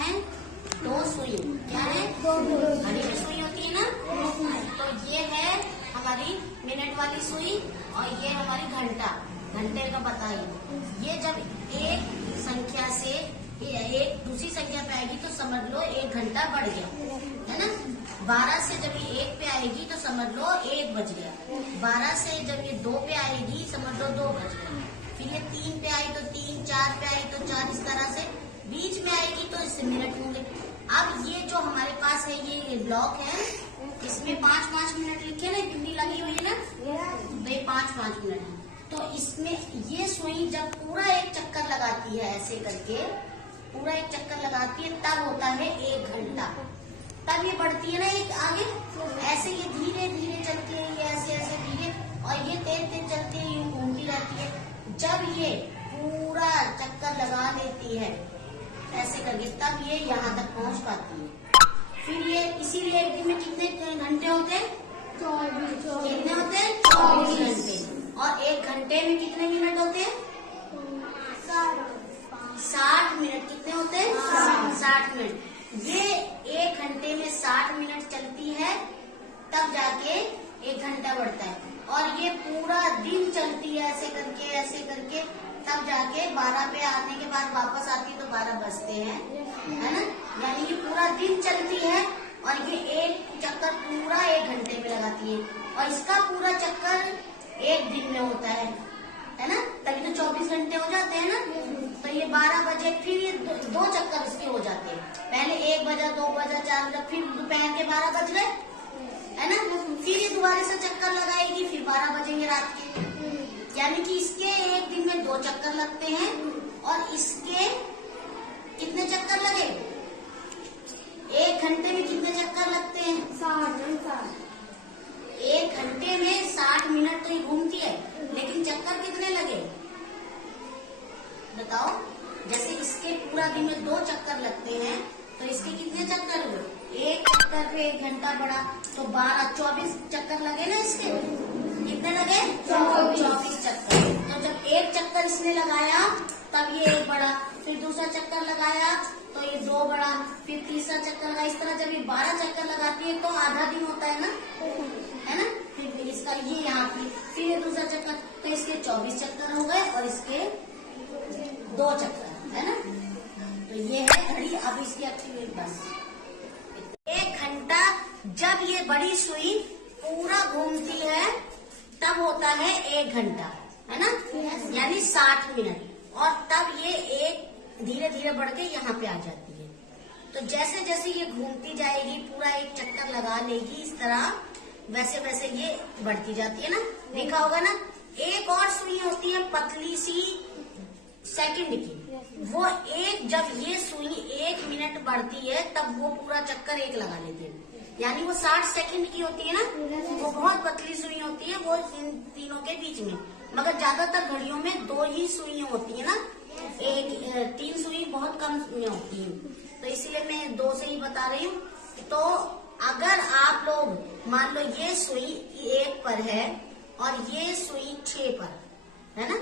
है? 2 सुई। क्या है? घड़ी में सुई होती है ना, तो ये है हमारी मिनट वाली सुई और ये हमारी घंटे का बताइए। ये जब एक संख्या से एक दूसरी संख्या पे आएगी तो समझ लो 1 घंटा बढ़ गया, है ना। 12 से जब ये 1 पे आएगी तो समझ लो 1 बज गया। 12 से जब ये 2 पे आएगी समझ लो 2 बज गया। फिर ये 3 पे आई तो 3, 4 पे आई तो 4, इस तरह से बीच में आएगी तो इससे मिनट होंगे। अब ये जो हमारे पास है ये ब्लॉक है, इसमें 5-5 मिनट लिखे ना, बिंदी लगी हुई है ना, तो ये 5-5 मिनट है। तो इसमें ये सुई जब पूरा एक चक्कर लगाती है, ऐसे करके पूरा एक चक्कर लगाती है, तब होता है 1 घंटा। तब ये बढ़ती है ना एक आगे, ऐसे ये धीरे धीरे चलती है, ये ऐसे ऐसे धीरे, और ये तेज तेज चलती है, यूं घूमती रहती है। जब ये पूरा चक्कर लगा लेती है ऐसे करके, तब ये यहाँ तक पहुँच पाती है। फिर ये इसीलिए एक दिन में कितने घंटे होते हैं? 24। कितने होते हैं? 24 घंटे। और 1 घंटे में कितने मिनट होते हैं? 60 मिनट। कितने होते हैं? 60 मिनट। ये 1 घंटे में 60 मिनट चलती है, तब जाके 1 घंटा बढ़ता है। और ये पूरा दिन चलती है ऐसे करके, तब जाके 12 पे आने के बाद वापस आती है तो 12 बजते हैं, है ना। यानी कि पूरा दिन चलती है और ये एक चक्कर पूरा 1 घंटे में लगाती है, और इसका पूरा चक्कर 1 दिन में होता है ना। तभी तो 24 घंटे हो जाते हैं ना। तो ये 12 बजे फिर ये 2 चक्कर इसके हो जाते हैं। पहले 1 बजा, 2 बजा, 4 बजा, फिर दोपहर के 12 बज गए, है ना। फिर ये दोबारा से चक्कर लगाएगी, फिर 12 बजेंगे रात के। यानी कि इसके एक दिन में 2 चक्कर लगते हैं, और इसके कितने चक्कर लगे? 1 घंटे में कितने चक्कर लगते हैं? 60। 1 घंटे में 60 मिनट तो ये घूमती है, लेकिन चक्कर कितने लगे बताओ? जैसे इसके पूरा दिन में 2 चक्कर लगते हैं, तो इसके कितने चक्कर हुए? 1 चक्कर पे 1 घंटा बढ़ा, तो 24 चक्कर लगे ना इसके। कितने लगे? 24 चक्कर। तो जब 1 चक्कर इसने लगाया तब ये 1 बढ़ा, फिर दूसरा चक्कर लगाया तो ये 2 बढ़ा, फिर तीसरा चक्कर लगा। इस तरह जब ये 12 चक्कर लगाती है तो आधा दिन होता है ना, है ना। फिर इसका ये यहाँ फिर ये दूसरा चक्कर, तो इसके 24 चक्कर हो गए और इसके 2 चक्कर, है ना। तो ये है घड़ी। अब इसकी एक्टिविटी बस 1 घंटा जब ये बड़ी सुई पूरा घूमती है तब होता है 1 घंटा, है ना, यानी 60 मिनट। और तब ये एक धीरे धीरे बढ़ के यहाँ पे आ जाती है। तो जैसे जैसे ये घूमती जाएगी, पूरा एक चक्कर लगा लेगी इस तरह, वैसे वैसे ये बढ़ती जाती है ना। देखा होगा ना। एक और सुई होती है पतली सी सेकंड की, वो जब ये सुई 1 मिनट बढ़ती है तब वो पूरा चक्कर 1 लगा लेती है। यानी वो 60 सेकंड की होती है ना, वो बहुत पतली सुई होती है, वो इन तीनों के बीच में। मगर ज्यादातर घड़ियों में 2 ही सुई होती है ना, 3 सुई बहुत कम में होती है, तो इसलिए मैं 2 से ही बता रही हूँ। तो अगर आप लोग मान लो ये सुई 1 पर है और ये सुई 6 पर है ना,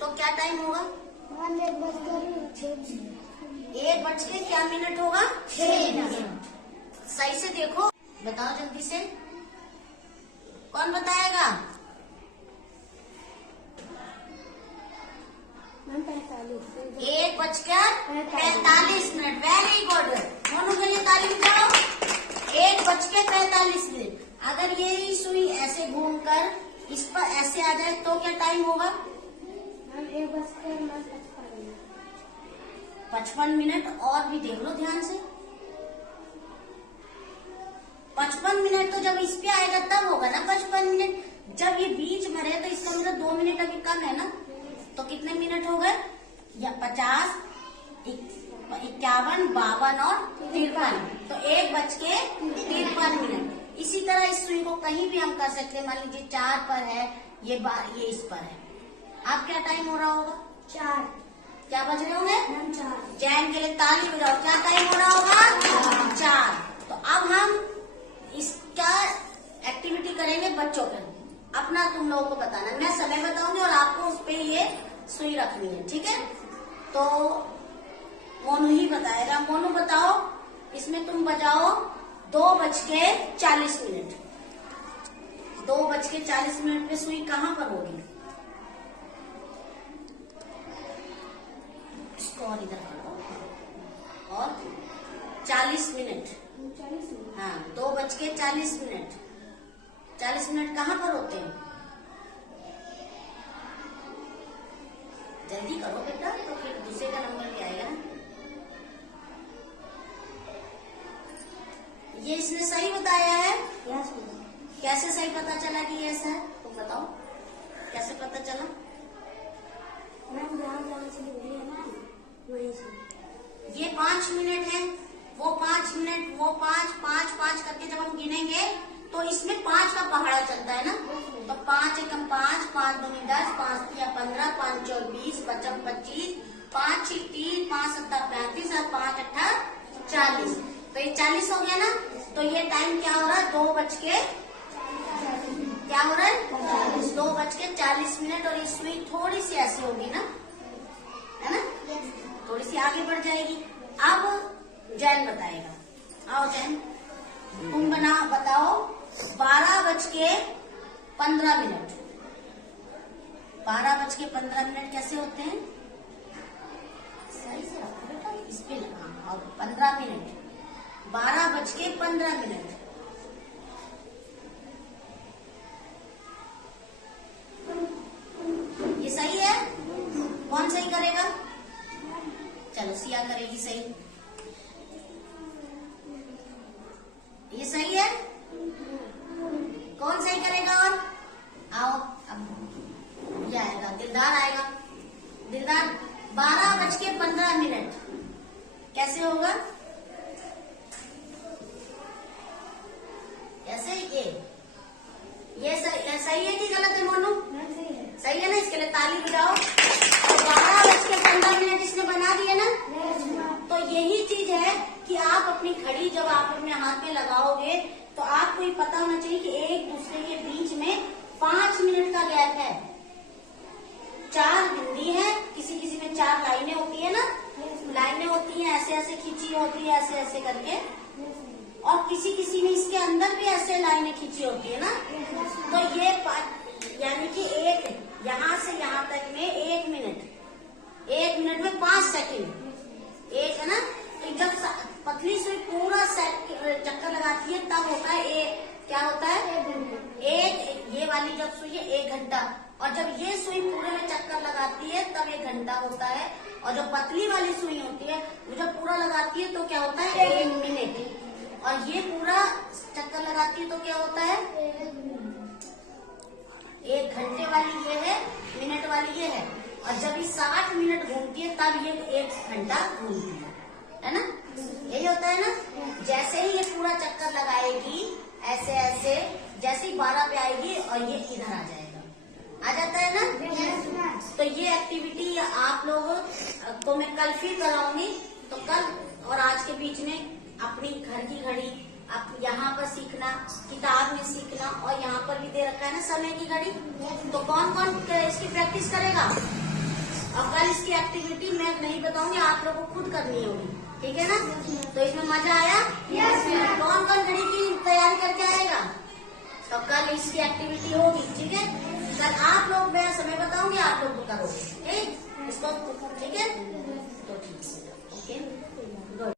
तो क्या टाइम होगा? 1 बज के क्या मिनट होगा? 6 मिनट। सही से देखो, बताओ जल्दी से, कौन बताएगा? 1 बजकर 45 मिनट। वेरी गुड, दोनों के लिए ताली बजाओ। 1 बज के 45 मिनट। अगर ये सुई ऐसे घूमकर इस पर ऐसे आ जाए तो क्या टाइम होगा? 55 मिनट। और भी देख लो ध्यान से, 55 मिनट तो जब इस पे आएगा तब होगा ना 55 मिनट। जब ये बीच में है तो इसका मतलब 2 मिनट अभी कम है ना, तो कितने मिनट हो गए? या 50, 51, 52 और 53, तो 1 बज के 53 मिनट। इसी तरह इस सुई को कहीं भी हम कर सकते हैं। मान लीजिए 4 पर है, ये इस पर है। अब क्या टाइम हो रहा होगा? 4। क्या बज रहे होंगे? 4। जैन के लिए ताली बजाओ। क्या टाइम हो रहा होगा? 4। तो अब हम इसका एक्टिविटी करेंगे बच्चों पे। अपना तुम लोगों को बताना, मैं समय बताऊंगी और आपको उस पे ये सुई रखनी है, ठीक है। तो मोनू ही बताएगा। मोनू बताओ, इसमें तुम बजाओ 2:40। 2:40 पे सुई कहाँ पर होगी? इसको और इधर करो। और 40 मिनट। हाँ, 2:40। 40 मिनट कहाँ पर होते हैं? जल्दी करो बेटा, तो फिर दूसरे का नंबर भी आएगा ना। ये इसने सही बताया है। कैसे सही पता चला कि ये ऐसा है? तुम बताओ, कैसे पता चला? ये 5 मिनट है, वो 5 मिनट, वो 5 करके जब हम गिनेंगे तो इसमें 5 का पहाड़ा चलता है ना। तो 5 एकम 5, 5 दूनी 10, 5 तिया 15, 5 चौर 20, 5 25, 5 6 3, 5 7 35 और 5 8 40। तो ये 40 हो गया ना। तो ये टाइम क्या हो रहा है? 2:40। और ये सुई थोड़ी सी ऐसी होगी ना, है ना, थोड़ी सी आगे बढ़ जाएगी। अब जैन बताएगा। आओ जैन, तुम बताओ 12:15। 12:15 कैसे होते हैं? सही से रखो बेटा, इस पे लगा। और 15 मिनट, 12:15। ये सही है? कौन सही करेगा? चलो सिया करेगी सही। ये सही है? कौन सही करेगा? और आओ, अब ये आएगा, दिलदार आएगा। दिलदार 12:15 कैसे होगा? कैसे? ये सही है कि गलत है मोनू? सही है ना, इसके लिए ताली बजाओ। तो 12:15 इसने बना दिया ना। तो यही चीज है कि आप अपनी घड़ी जब आप अपने हाथ में लगाओगे तो आपको ये पता होना चाहिए कि एक दूसरे के बीच में 5 मिनट का गैप है। 4 बिंदी है, किसी किसी में 4 लाइनें होती है ना, लाइनें होती हैं ऐसे ऐसे खींची होती है, ऐसे ऐसे करके। और किसी किसी में इसके अंदर भी ऐसे लाइनें खींची होती है ना। तो ये यानी कि एक यहाँ से यहाँ तक में 1 मिनट, 1 मिनट में 5 सेकंड एक है ना। तो जब पतली सुई पूरा चक्कर लगाती है तब होता है क्या होता है? ये वाली जब सुई है 1 घंटा। और जब ये सुई पूरे में चक्कर लगाती है तब 1 घंटा होता है। और जो पतली वाली सुई होती है वो जब पूरा लगाती है तो क्या होता है? 1 मिनट। और ये पूरा चक्कर लगाती है तो क्या होता है? 1 घंटे वाली ये है, मिनट वाली ये है। और जब ये 60 मिनट घूमती है तब ये 1 घंटा घूमती है ना। यही होता है ना। जैसे ही ये पूरा चक्कर लगाएगी ऐसे ऐसे, जैसे ही 12 पे आएगी और ये इधर आ जाएगा, आ जाता है ना। तो ये एक्टिविटी आप लोगों को मैं कल फिर कराऊंगी। तो कल और आज के बीच में अपनी घर की घड़ी आप यहाँ पर सीखना, किताब में सीखना। और यहाँ पर भी दे रखा है ना समय की घड़ी। तो कौन कौन इसकी प्रैक्टिस करेगा? और कल इसकी एक्टिविटी मैं नहीं बताऊंगी, आप लोगों को खुद करनी होगी, ठीक है ना। तो इसमें मजा आया? कौन कौन घड़ी की तैयारी करके आएगा? तो कल इसकी एक्टिविटी होगी, ठीक है। कल आप लोग, मैं समय बताऊंगी, आप लोग करोगे, ठीक इसको, ठीक है। तो ठीक है, ओके।